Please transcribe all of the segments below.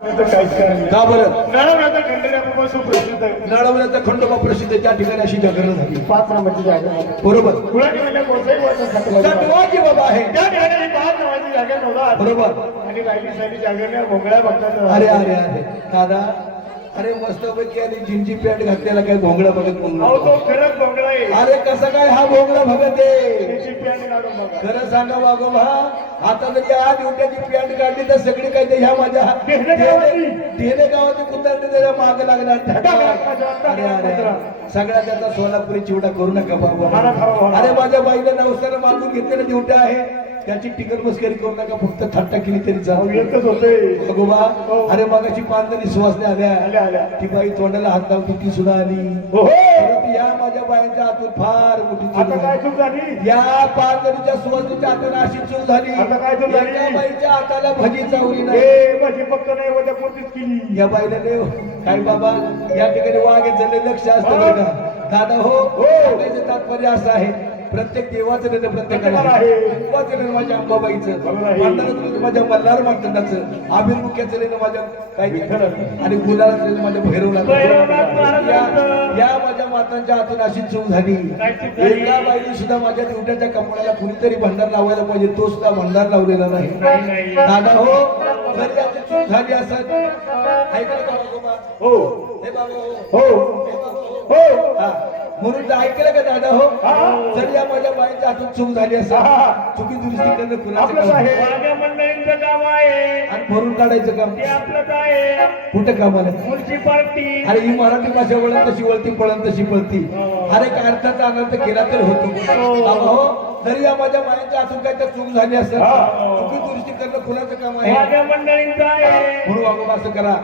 का बरं नळवण्याचा खंडोबा सुप्रसिद्ध आहे. नळवण्याचा खंडोबा प्रसिद्ध त्या ठिकाणी अशी जागरण झाली 5 नावाची जागा आहे. बरोबर कुणाची म्हणजे कोणत्याही वर्षात खंडोबा आहे. सटवाजी बाबा आहे त्या ठिकाणी 5 नावाची जागा नव्हता बरोबर आणि राहिली सारी जागरण्यावर भोंगळ्या बघतात. अरे अरे अरे दादा अरे मस्त पैकी आणि जिंजी पॅन्ट घातलेला काय भोंगडा बघत अहो म्हणून तो खरंच भोंगळा आहे. अरे कसं काय हा भोंगडा बघत आहे त्याची पॅन्ट काढून बघा. खरं सांगा वागोबा आता जर या दिवट्याची पॅन्ट काढली तर सगळी काय ते ह्या माझ्या ढेले गावाची. ढेले गावाची कुत्र्याने त्याच्या माग लागणार अरे अरे सगळ्या त्याचा सोलापुरी चिवडा करू नका बाबा अरे माझ्या बाईने नवसाला मागून घेतलेला दिवट्या आहे त्याची टिकल मस्करी करू नका फक्त थट्टा केली तरी चालू येतच होते. अगोबा अरे मगाची पांढरी सुवासने आल्या आल्या आल्या. ती बाई तोंडाला हात लावती ती सुद्धा आली ओहो. परत या माझ्या बाईंच्या हातून फार मोठी चूक आता काय झाली. चूक झाली? या पांढरीच्या सुवासनेच्या हाताने अशी चूक झाली आता काय चूक झाली? एका बाईच्या हाताला भजी चावली नाही ए माझी फक्त नाही वजा कोणतीच केली. या बाईला काय बाबा या ठिकाणी वाघेचं लक्ष असतं बरं का दादा हो सांगायचं तात्पर्य असं आहे प्रत्येक देवाचं निर्णय प्रत्येकाला आहे देवाचं निर्णय माझ्या अंबाबाईचं भंडाराचं माझ्या मल्हार मार्तंडाचं आबिर्मुख्याचं निर्णय माझ्या काय आणि गुलालाचं निर्णय माझ्या भैरवनाथ या माझ्या मातांच्या हातून अशी चूक झाली एका बाईने सुद्धा माझ्या दिवट्याच्या कपड्याला कुणीतरी भंडार लावायला पाहिजे तो सुद्धा भंडार लावलेला नाही दादा हो जर याची चूक झाली असत ऐकलं का बाबा हो हे बाबा हो हे बाबा हो हा म्हणून ऐकलं का दादा हो जर या माझ्या बाईच्या हातून चूक झाली असेल चुकी दुरुस्ती करणं कुणाचं आपलंच काम आहे. आहे? मंडळींचं काम आहे आणि भरून काढायचं काम ते आपलंच आहे. कुठं काम आलं म्युन्सिपाल्टी अरे ही मराठी भाषा वळण तशी वळती पळण तशी पळती अरे काय अर्थाचा अनर्थ केला तर होतो बाबा हो जरी या माझ्या बाईच्या हातून काय तर चूक झाली असेल चुकी दुरुस्ती करणं कुणाचं काम आहे माझ्या मंडळींचं आहे. म्हणून बाबा असं करा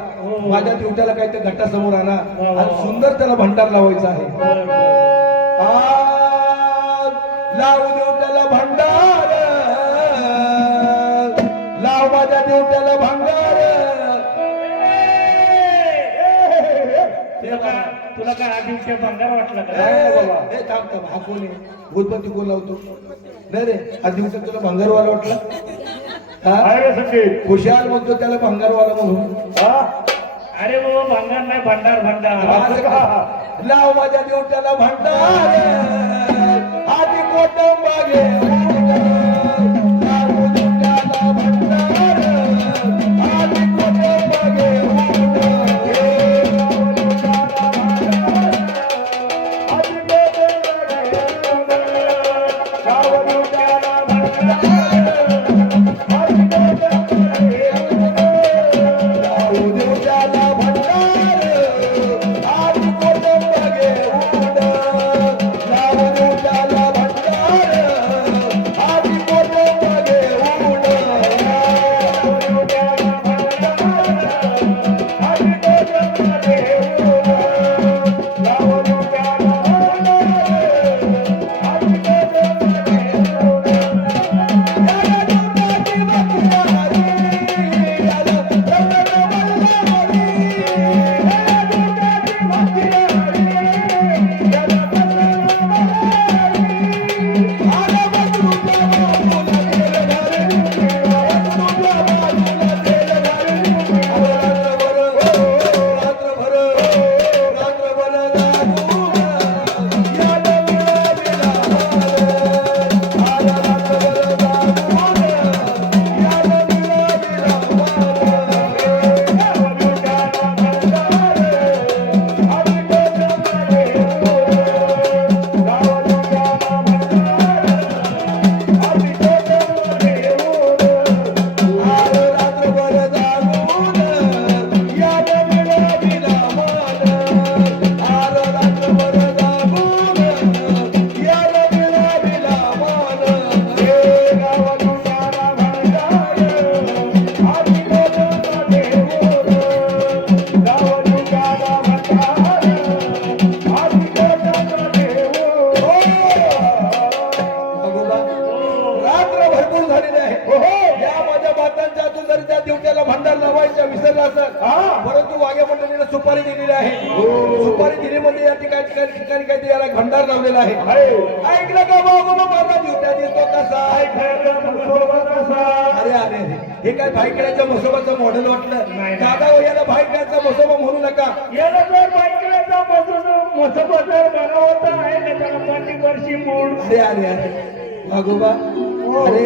माझ्या दिवट्याला काय तर घटासमोर आणा आणि सुंदर त्याला भंडार लावायचा आहे आज लावू देवट्याला भंडार लाव माझ्या देवट्याला भंडार तुला काय आदिवच्या भंगार वाटला का? ए, थांब थांब हा कोण आहे उदबत्ती कोण लावतो नाही रे हा दिवस तुला भंगारवाला वाटला हा अरे संकेत. खुशाल म्हणतो त्याला भंगारवाला म्हणून हा? अरे बाबा भंगार नाही भंडार भंडार. लाव माझ्या देवट्याला भंडार आधी कोटम बागे लाव देवट्याला भंडार आधी कोटम बागे परंतु वाघ्या मंडळीला सुपारी दिलेली आहे सुपारी दिलीमध्ये या ठिकाणी काही याला भंडार लावलेला आहे ऐकलं का बाबा माझा दिवट्या देतो कसा कसा अरे अरे हे काय भाईकड्याच्या म्हसोबाचं मॉडेल वाटलं नाही. दादा हो, याला भाईकड्याचा म्हसोबा म्हणू नका. याला जर बायकड्याचा मोसबा जर बनावता आहे ना त्याला पाठीवरची मूड. अरे अरे अरे वाघोबा, अरे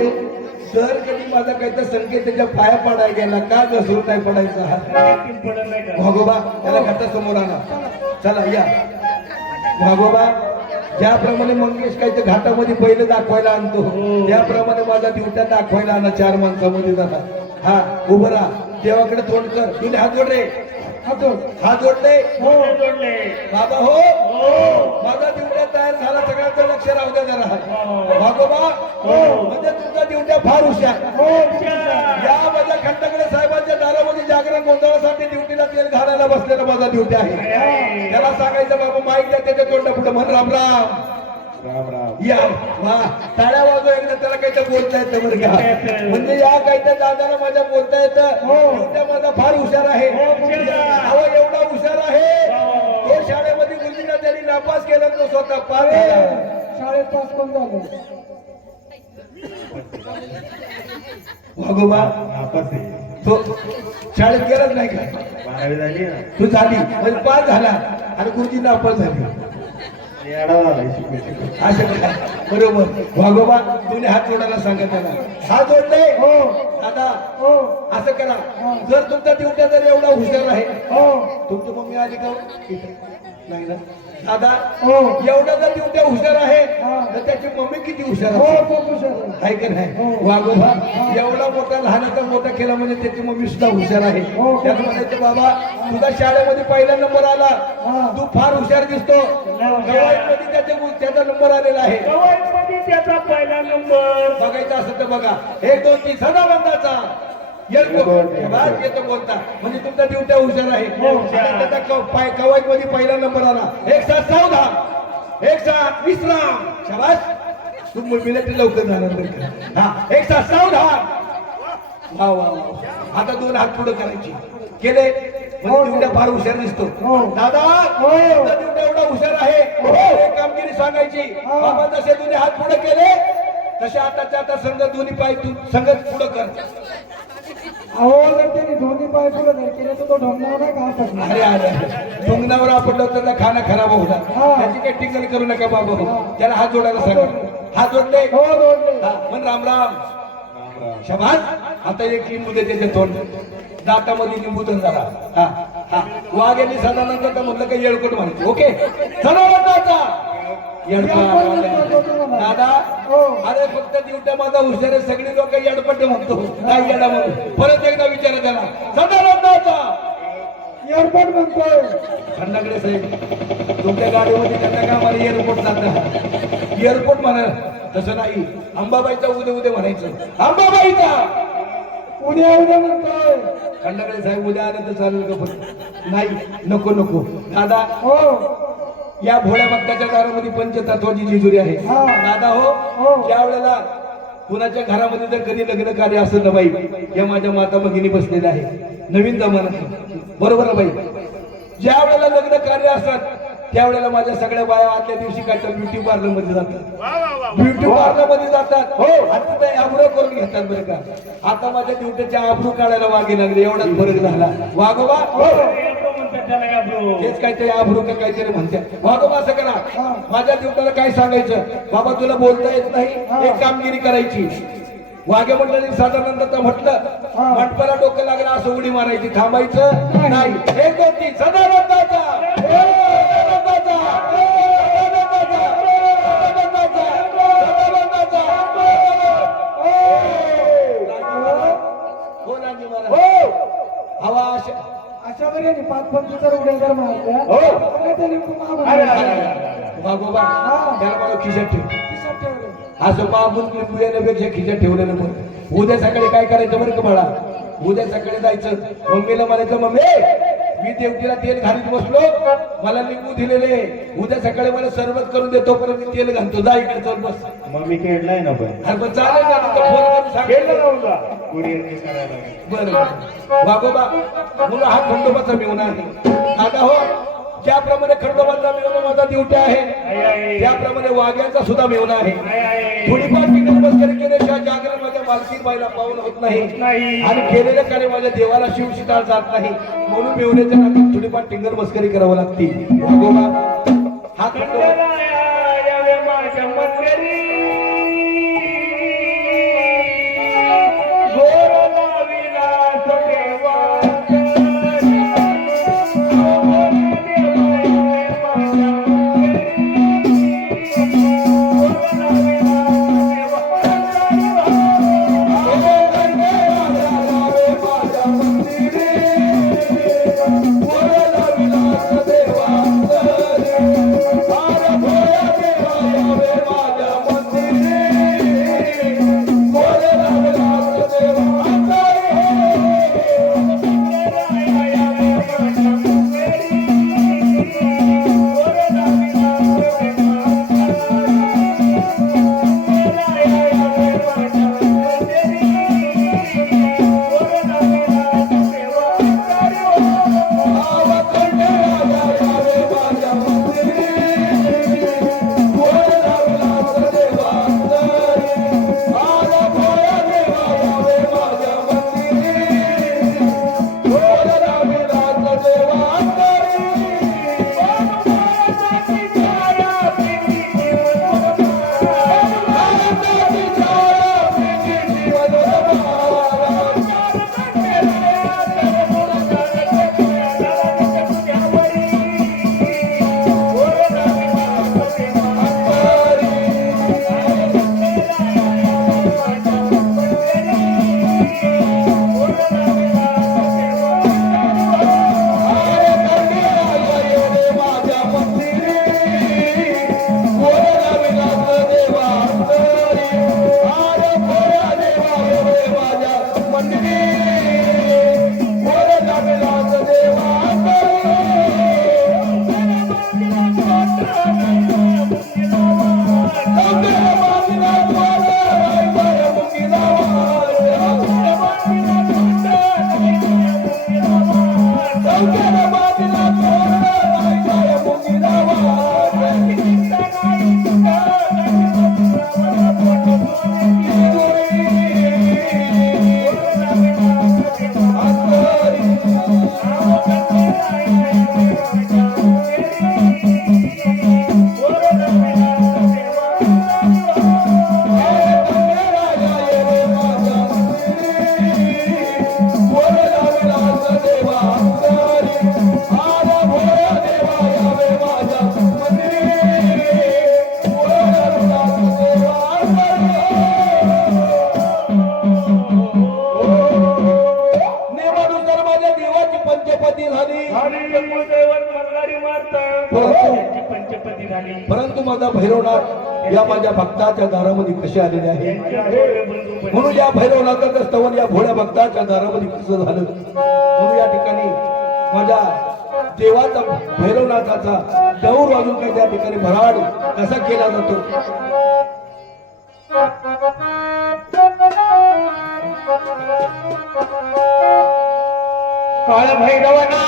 सर कधी माझा काहीतरी संकेत त्याच्या पाया पडाय गेला का घसरून नाही पडायचा हा पडत नाही का? वाघोबा त्याला घाटा समोर आणा. चला या वाघोबा, ज्याप्रमाणे मंगेश काही घाटामध्ये पहिले दाखवायला आणतो त्याप्रमाणे माझा ड्युट्या दाखवायला आणा 4 माणसामध्ये जाता. हा उभं राहा, देवाकडे तोंड कर, तुझे हात जोड रे, हात जोडले जोडले. बाबा हो, हो. माझा ड्युट्या तयार झाला, सगळ्यांचं लक्ष राहू द्या जरा. वाघोबा म्हणजे तुमचा ड्युट्या फार हुशार. या माझ्या खंडकडे साहेबांच्या दारामध्ये जागरण गोंधळासाठी ड्युटीला तेल घालायला बसलेला माझा ड्युटी आहे. त्याला सांगायचं बाबा माईक द्या त्याच्या तोंडा पुढे म्हण राम राम राम राम. या वा टाळ्या वाजवा एकदा, त्याला काहीतरी बोलता येतं बरं का. म्हणजे या काहीतरी दादाला माझ्या बोलता येतं. ड्युट्या माझा फार हुशार आहे. अहो एवढा हुशार आहे तो शाळेमध्ये मुलींना त्यांनी नापास केला, तो स्वतः पास झाला. शाळेत पास कोण झालं? वाघोबा नापास आहे. तो शाळेत गेलाच नाही का? 12वी झाली ना. तू झाली म्हणजे पास झाला आणि गुरुजी नापास झाली. येडा झालाय शिकू. असं काय? बरोबर. वाघोबा तुम्ही हात जोडायला सांगा त्याला. हात जोडले हो दादा. हो असं करा, जर तुमचा ड्युट्या जर एवढा हुशार आहे, हो तुमची मम्मी आली का इथे? नाही ना दादा. हो एवढा जर ड्युट्या हुशार आहे हा. तर त्याची मम्मी किती हुशार हो आहे? खूप हुशार आहे. आहे का नाही? हो. वाघोबा एवढा मोठा लहानाचा मोठा केला म्हणजे त्याची मम्मी सुद्धा हुशार आहे. हो. त्यात म्हणायचे बाबा तुझा शाळेमध्ये पहिला नंबर आला, हा. तू फार हुशार दिसतो. गवाईमध्ये त्याचा नंबर आलेला आहे. गवाईमध्ये त्याचा पहिला नंबर. बघायचं असं तर बघा. 1 2 3 सदानंदाचा येतो बोलता म्हणजे तुमचा ड्युट्या हुशार आहे. आता त्याचा कवायत मध्ये पहिला नंबर आला. 1 7 सावधान, 1 7 विश्राम. शाबास, तू मिलिटरी लवकर जाणार बरं का. हा 1 7 सावधान. वा वा वा. आता 2 हात पुढे करायचे केले म्हणजे ड्युट्या फार हुशार दिसतो. दादा तुमचा ड्युट्या एवढा हुशार आहे. एक कामगिरी सांगायची. बाबा जसे तुझे हात पुढे केले तसे आताच्या आता संघ दोन्ही पाय तू संगत पुढे कर. अहो जर त्याने दोन्ही पाय पुढे जर केले तर तो ढोंगणावर नाही का आपटणार? अरे अरे डोंगरावर आपलं त्याचा खाना खराब होता. त्याची काही टिंगल करू नका बाबा हो. त्याला हात जोडायला सांगा. हात जोडले हो जोडले. हा, म्हण राम राम. शबास. आता एक लिंबू दे त्याच्या तोंड दातामध्ये लिंबू तर जरा. हा हा वाघ यांनी सदानंदाचा म्हटलं काही येळकोट म्हणायचं. ओके सदानंदाचा दादा. अरे फक्त ड्युट्या माझा हुशार आहे, सगळी लोक येडपट म्हणतो काय येडा म्हणून. परत एकदा विचारा त्याला सदानंदाचा एअरपोर्ट म्हणतोय. खंडाकडे साहेब तुमच्या गाडीमध्ये त्यांना का मला एअरपोर्ट जात एअरपोर्ट म्हणा तसं नाही. अंबाबाईचा उद्या उद्या म्हणायचं. अंबाबाईचा उद्या उद्या म्हणतोय. खंडाकडे साहेब उद्या आलं तर चालेल का? पण नाही नको नको दादा. हो या भोळ्या भक्ताच्या दारामध्ये पंचतत्वाची जेजुरी आहे. हा. दादा हो ज्या वेळेला कुणाच्या घरामध्ये जर कधी लग्न कार्य असेल ना बाई, या माझ्या माता भगिनी बसलेल्या आहे. नवीन जमाना बरोबर आहे बाई. ज्या वेळेला लग्न कार्य असतात त्यावेळेला माझ्या सगळ्या बाया आदल्या दिवशी काय तर ब्युटी पार्लर मध्ये जातात. ब्युटी पार्लर मध्ये जातात हो आणि तिथे आब्रू करून घेतात बरं का. आता माझ्या ड्युटीच्या आब्रू काढायला वागे लागले. एवढाच फरक झाला. वागोबा तेच काहीतरी आब्रू का काहीतरी म्हणतात. वागोबा असं करा, माझ्या ड्युटीला काय सांगायचं बाबा तुला बोलता येत नाही, एक कामगिरी करायची. वाघे मंडळी सदानंदाचं म्हटलं मंडपाला डोकं लागलं असं उडी मारायची, थांबायचं नाही. 1 2 3 सदानंदाचा हवा अशा तऱ्हेने 5-5 जर उड्या जर मारल्या हो. तरी वाघोबा त्याला मला खिशात ठेव. खिशात ठेवले. असं बाबून लिंबू येण्यापेक्षा खिशात ठेवलेलं बरं. उद्या सकाळी काय करायचं बरं का बाळा, उद्या सकाळी जायचं मम्मीला म्हणायचं मम्मी मी देवटीला तेल घालीत बसलो, मला लिंबू दिलेले, उद्या सकाळी मला सरबत करून देतो परत मी तेल घालतो, जा इकडे चल बस. मम्मी खेळलाय ना पण. अरे पण चालेल ना, तुझा फोन करून सांगितलं नव्हता कुरिअर करायला. बरं वाघोबा मुलं हा खंडोबाचा मिळून आहे. आता हो ज्याप्रमाणे खंडोबाचा मिळवणं माझा ड्युटी आहे त्याप्रमाणे वाघ्याचा सुद्धा मिळवणं आहे. थोडीफार मी नमस्कार केले केल्याशिवाय जागरण माझ्या मालकी बाईला पाहून होत नाही नाही. आणि केलेलं कार्य माझ्या देवाला शिवशिताळ जात नाही म्हणून मेवण्याच्या नाकात थोडीफार टिंगर मस्करी करावं लागते वागोबा हा खंड खंडराया यावे माझ्या मंदिरी गोर लाविलास देवांतरी. पंचपती झाली. परंतु माझा भैरवनाथ या माझ्या भक्ताच्या दारामध्ये कसे आलेले आहे म्हणून या भैरवनाथाचं स्तवन या भोळ्या भक्ताच्या दारामध्ये कसं झालं म्हणून या ठिकाणी माझ्या देवाचा भैरवनाथाचा दौर वाजून काही त्या ठिकाणी भराड कसा केला जातो. काळ भैरवनाथ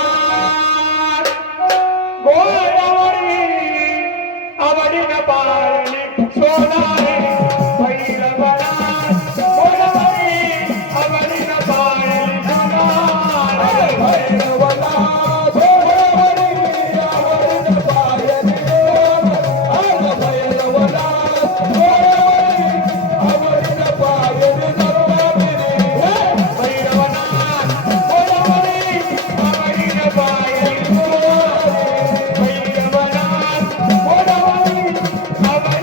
गोदावरी आवडीन पारणी सोनारी भैरवनाथ गोदावरी आवडीन पारणी सोनारी भैरवनाथ भैरवनी आवडीन पारणी सोनारी भैरवनाथ भैरवनी आवडीन पारणी सोनारी भैरवनाथ गोदावरी आवडीन पारणी सोनारी भैरवनाथ गोदावरी आवडीन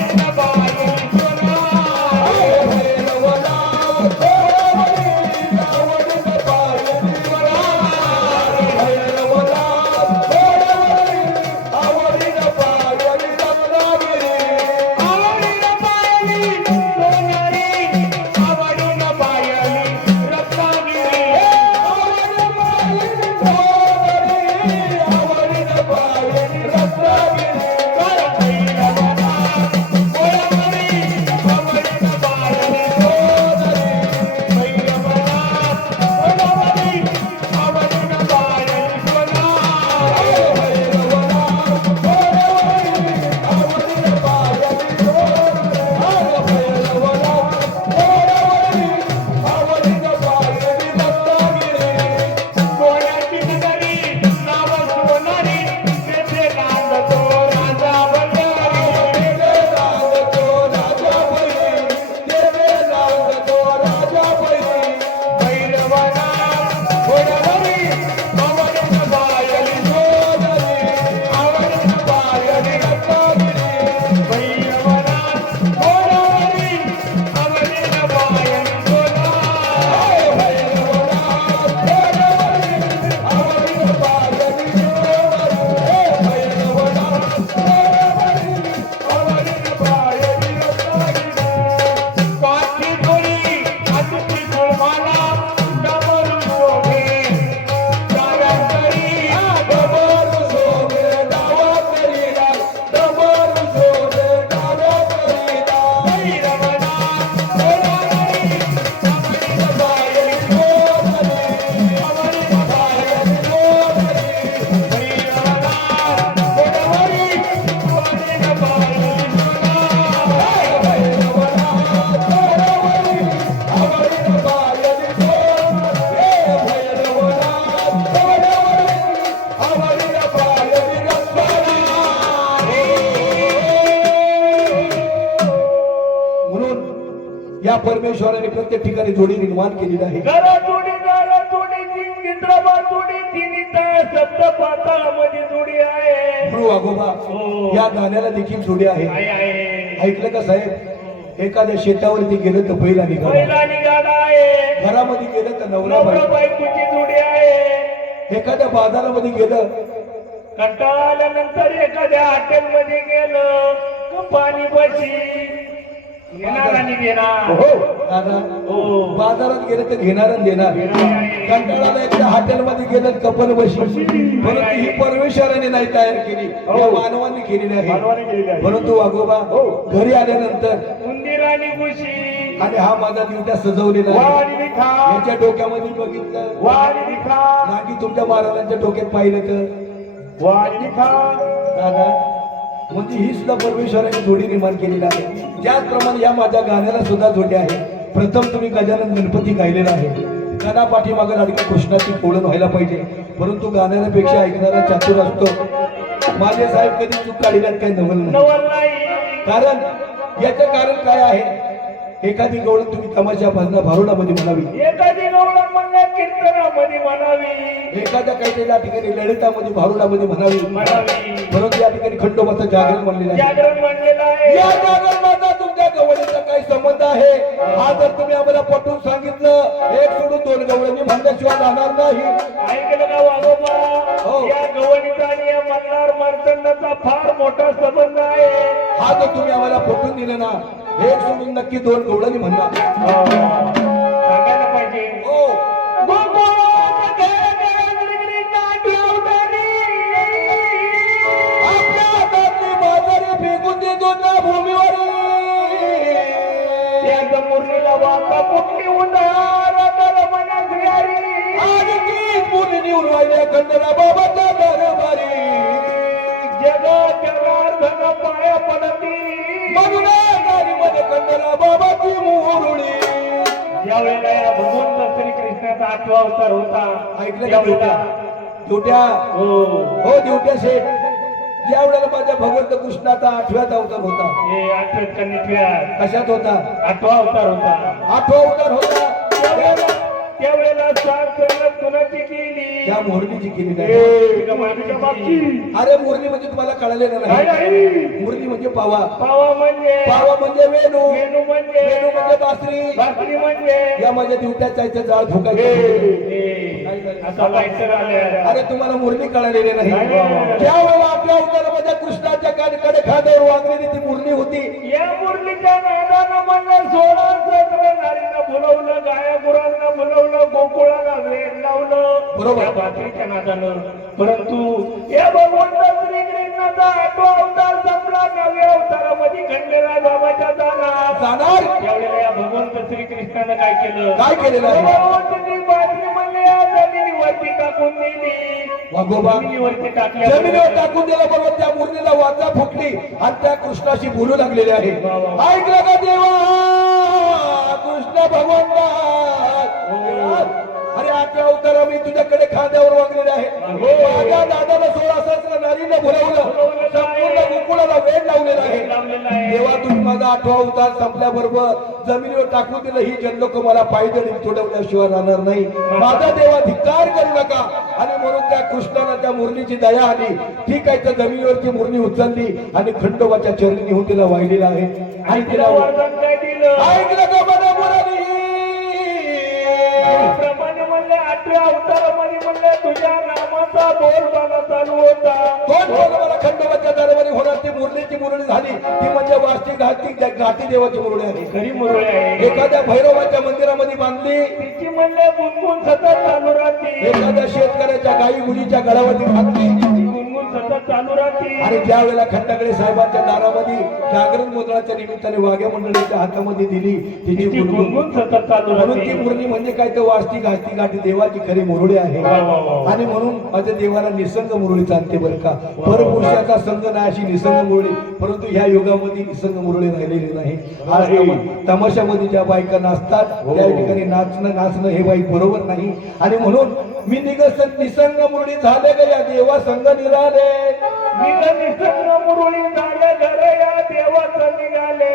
ठिकाणी जोडी निर्माण केलेली आहे. घरा जोडी तीन चित्रपा जोडी तिन्हीचा शब्द पाताळामध्ये जोडी आहे. गुरु आगोबा हो. या गाण्याला देखील जोडी आहे. आहे ऐकलं का साहेब? एखाद्या शेतावरती गेलं तर बैल आणि गाडा, पहिला निघाला आहे. घरामध्ये गेलं तर नवरा नवरा बायको, बायकोची जोडी आहे. एखाद्या बाजारामध्ये गेलं कंटाळा आल्यानंतर एखाद्या हॉटेलमध्ये गेलं का पाणी बशी घेणार आणि घेणार. दादा, हो. बाजारात गेलं तर घेणार आणि देणार. कंटाळाला एकदा हॉटेलमध्ये गेलं कपल बशी, परंतु ही परमेश्वराने नाही तयार केली, या मानवाने केलेली आहे. परंतु वागोबा घरी आल्यानंतर उंदीरानी खुशी आणि हा माझा दिवट्या सजवलेला आहे. वाणी विखा याच्या डोक्यामध्ये बघितलं वाणी विखा नागी तुमच्या महाराजांच्या डोक्यात पाहिलं तर वाणी विखा. दादा, म्हणजे ही सुद्धा परमेश्वराने जोडी निर्माण केलेली आहे. त्याचप्रमाणे या माझ्या गाण्याला सुद्धा जोडी आहे. प्रथम तुम्ही गजानन गणपती गायलेला आहे. गाणा पाठीमागे लाडकी कृष्णाची पोळण व्हायला पाहिजे, परंतु गाण्यापेक्षा ऐकणारा चातुर असतो. माझे साहेब कधी चूक काढल्यात काही नवल नाही. नवल नाही. कारण याचं कारण काय आहे? एखादी गवळण तुम्ही तमाशा भजना भारुडामध्ये म्हणावी, एखादी गवळण म्हणल्या कीर्तनामध्ये म्हणावी एखाद्या काही त्या ठिकाणी ललितामध्ये भारुडामध्ये म्हणावी, परंतु या ठिकाणी खंडोबाचं जागरण म्हणलेलं आहे. जागरण म्हणलेलं आहे. या जागरणाचा तुमच्या गवळीचा काही संबंध आहे? हा जर तुम्ही आम्हाला पटवून सांगितलं, एक सोडून दोन गवळणी म्हणल्याशिवाय राहणार नाही. ऐकलं का वागोबा? हो. या गवळीचा आणि या मल्हार मार्तंडाचा फार मोठा संबंध आहे. हा जर तुम्ही आम्हाला पटवून दिलं ना, एक सोडून नक्की दोन गवळणी म्हणणार. सांगायला पाहिजे. हो, गोकुळाच्या घराघरांनी नाटवणारी. आपल्या हातातली बाजारी फेकून देतो त्या भूमीवर. या मुरलीला वाका पुटली उन्हार तर मनात यारी. आणि तीच मुली निवडून राहिल्या खंडोबा बाबाच्या दरबारी. जगार्धन पाया पडती. म्हणून गाडीमध्ये खंडोबा बाबाची मुरुळी. ज्यावेळेला या भगवंत श्री कृष्णाचा 8वा अवतार होता, ऐकलं का देवट्या? देवट्या, हो हो देवट्या शेठ, ज्या वेळेला माझ्या भगवंत कृष्णाचा 8व्यात अवतार होता, हे 8व्यात का 9व्यात कशात होता? 8वा अवतार होता. 8वा अवतार होता. त्यावेळेला सात जन्म कुणाची केली? त्या मोरणीची केली नाही. मामीच्या बाबची. अरे मुरली म्हणजे तुम्हाला कळलेलं नाही, नाही. नाही. मुरली म्हणजे पावा, पावा म्हणजे पावा म्हणजे वेणू, वेणू म्हणजे वेणू म्हणजे बासरी. बासरी म्हणजे या माझ्या दिवट्याचा इथं जाळ हे, ठोकायचं. हे. असा लाईटर आले. अरे तुम्हाला मुरली कळलेली नाही. नाही. ज्या वेळेला आपल्या अवतारामध्ये कृष्णाच्या कानकडे खांद्यावर वागलेली ती मुरली होती. या मुरलीच्या नादानं म्हणलं 16 सत्र नारींना बोलवलं, गाया गुरांना बोलवलं, गोकुळाला वेळ लावलं. बरोबर. या बासरीच्या नादानं. परंतु या भगवंत श्रीकृष्णाचा 8वा अवतार संपला. 9व्या अवतारामध्ये खंडेराय बाबाच्या जाणार. त्यावेळेला या भगवंत श्रीकृष्णानं काय केलं? काय केलेलं आहे? भगवंताची बासरी म्हणले या जमिनीवरती टाकून दिली. वाघोबा जमिनीवरती टाकल्या. जमिनीवर टाकून दिला बरोबर त्या मुरलीला वाचा फुटली आणि त्या कृष्णाशी बोलू लागलेले आहे. ऐकलं का देवा कृष्ण भगवंता? अरे 8व्या अवतारा मी तुझ्याकडे खांद्यावर वागलेले आहे. माझ्या दादाला 16 सहस्र नारीला बोलावलं, संपूर्ण गोकुळाला वेळ लावलेला आहे. तेव्हा तुम्ही माझा 8वा अवतार संपल्याबरोबर जमिनीवर टाकून दिलं. ही जनलोक मला पायदळी सोडवल्याशिवाय राहणार नाही. माझा देवा धिक्कार करू नका. आणि म्हणून त्या कृष्णाला त्या मुरलीची दया आली. ठीक आहे, तर जमिनीवरची मुरली उचलली आणि खंडोबाच्या चरणी नेऊन तिला वाहिलेला आहे. आणि तिला वरदान काय दिलं? ऐकलं का मला मुरली? प्रमाणे म्हणले 8व्या अवतारामध्ये म्हणले तुझ्या नामाचा बोलबाला चालू होता. कोण मला खंडोबाच्या दरबारी होणार? ती मुरलीची मुरळी झाली. ती म्हणजे वास्ती घाटी देवाची मुरळी आहे. खरी मुरळी आहे. एखाद्या भैरवाच्या मंदिरामध्ये बांधली, तिची म्हणले गुणगुण सतत चालू राहते. एखाद्या शेतकऱ्याच्या गाई गुडीच्या गळावरती घातली, तिची गुणगुण सतत चालू राहते. आणि ज्या वेळेला खंडाकडे साहेबांच्या दारामध्ये जागरण मुद्राच्या निमित्ताने वाघ्या मंडळीच्या हातामध्ये दिली, तिची तिची गुणगुण. गुणगुण सतत चालू म्हणून ती राहते. मुरली म्हणजे काय, तर वास्ती घाटी घाटी देवाची खरी मुरळी आहे. वा, वा, वा. आणि म्हणून माझ्या देवाला निसंग मुरळी चालते बरं का. परपुरुषाचा संघ नाही अशी निसंग मुरळी. परंतु ह्या युगामध्ये निसंग मुरळी राहिलेली नाही. आज तमाशामध्ये ज्या बायका नाचतात त्या ठिकाणी नाचणं हे बाई बरोबर नाही. आणि म्हणून मी निसंग मुरळी झाले ग या देवा संग निराले. निसंग मुरळी झाले घर या देवाचं निघाले.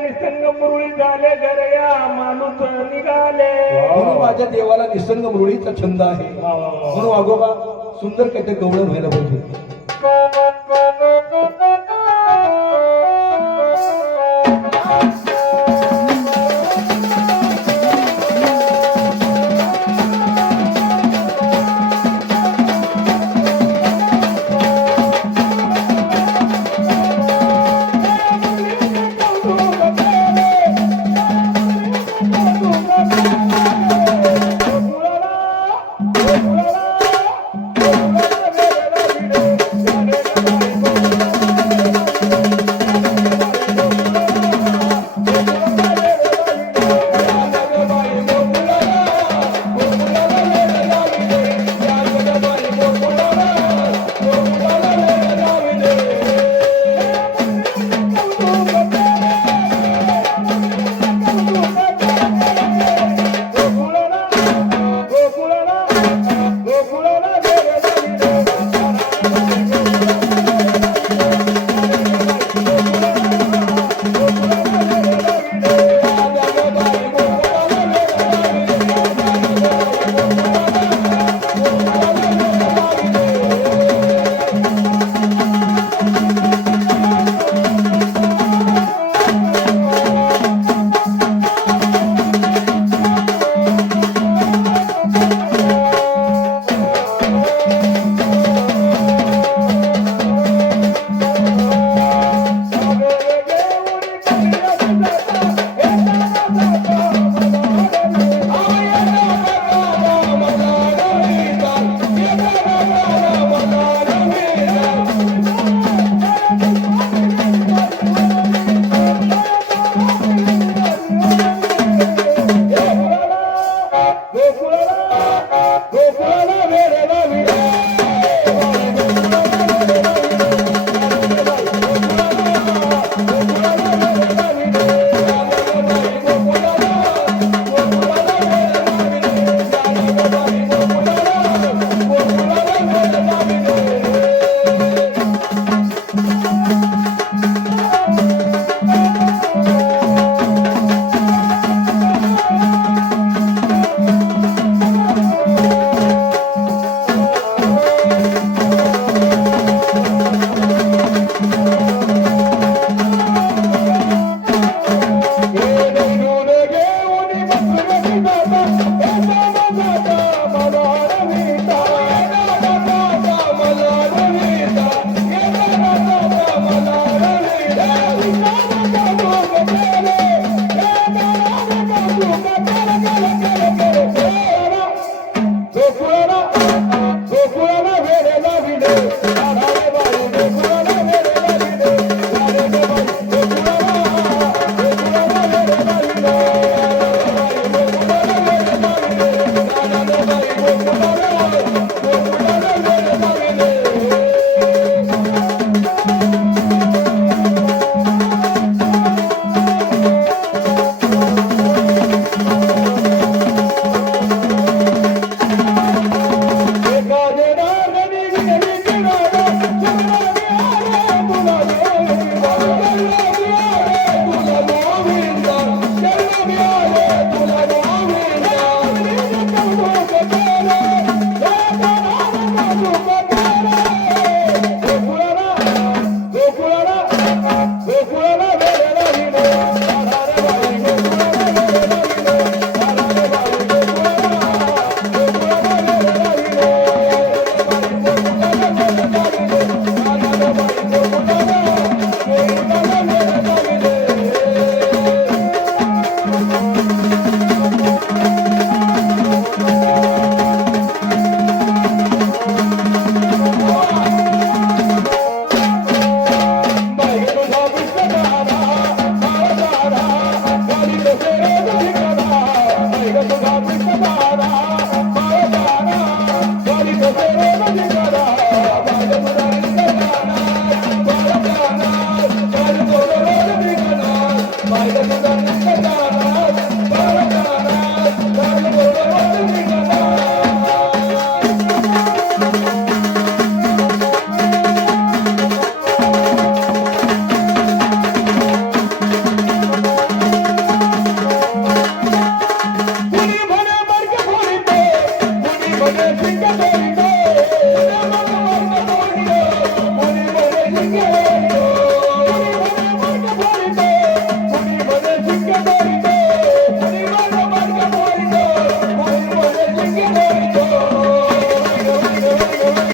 निसंग मुरळी झाले घर या माणूस निघाले. म्हणून माझ्या देवाला निसंग मुरळीचा छंद आहे. म्हणून वागोबा सुंदर काहीतरी गवळण व्हायला पाहिजे.